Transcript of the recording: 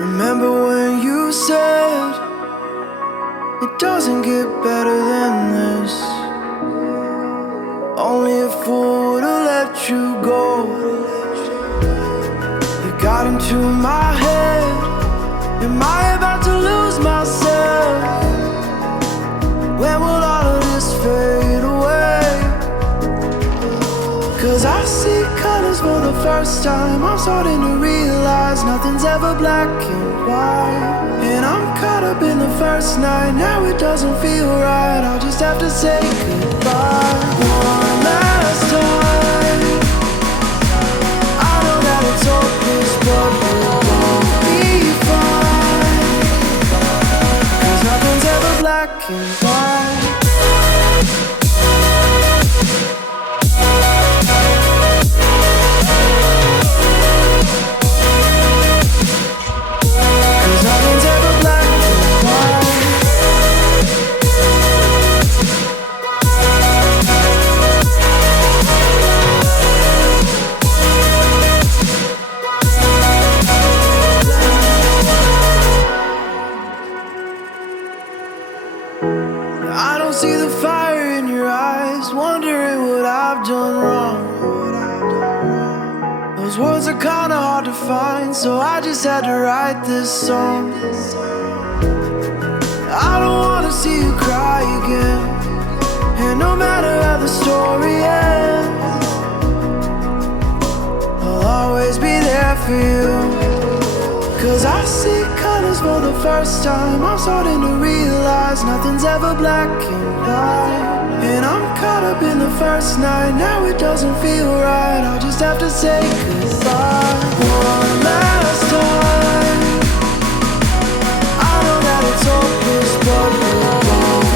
Remember when you said it doesn't get better than this? Only a fool would've let you go. You got into my head. Am I about to lose myself? When will all of this fade away? 'Cause I see colors for the first time. I'm starting to realize nothing's ever black and white. And I'm caught up in the first night. Now it doesn't feel right. I'll just have to say goodbye one last time. I know that it's hopeless, but we'll both be fine. 'Cause nothing's ever black and white. I don't see the fire in your eyes, wondering what I've done wrong. Those words are kinda hard to find, so I just had to write this song. I don't wanna see you cry again, and no matter how the story ends, I'll always be there for you. 'Cause I see colors for the first time. I'm starting to realize nothing's ever black and white. And I'm caught up in the first night. Now it doesn't feel right. I'll just have to say goodbye one last time. I know that it's hopeless, but we'll both